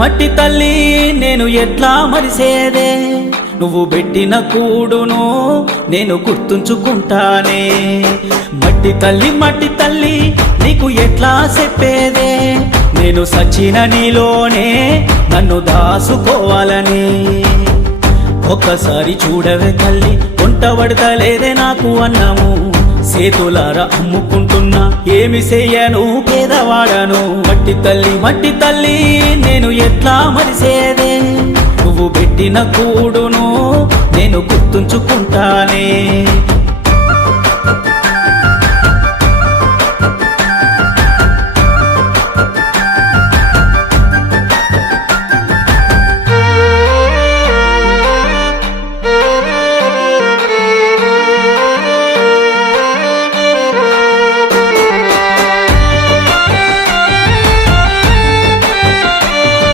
మట్టి తల్లి నేను ఎట్లా మరిసేదే, నువ్వు పెట్టిన కూడును నేను గుర్తుంచుకుంటానే. మట్టి తల్లి నీకు ఎట్లా చెప్పేదే, నేను సచిన నీలోనే నన్ను దాసుకోవాలని. ఒక్కసారి చూడవే తల్లి, వంట పడతలేదే నాకు అన్నము, సేతులారా అమ్ముకుంటున్నా ఏమి చెయ్యను పేదవాడను. మట్టి తల్లి నేను ఎట్లా మరిసేదే, నువ్వు పెట్టిన కూడును నేను గుర్తుంచుకుంటానే.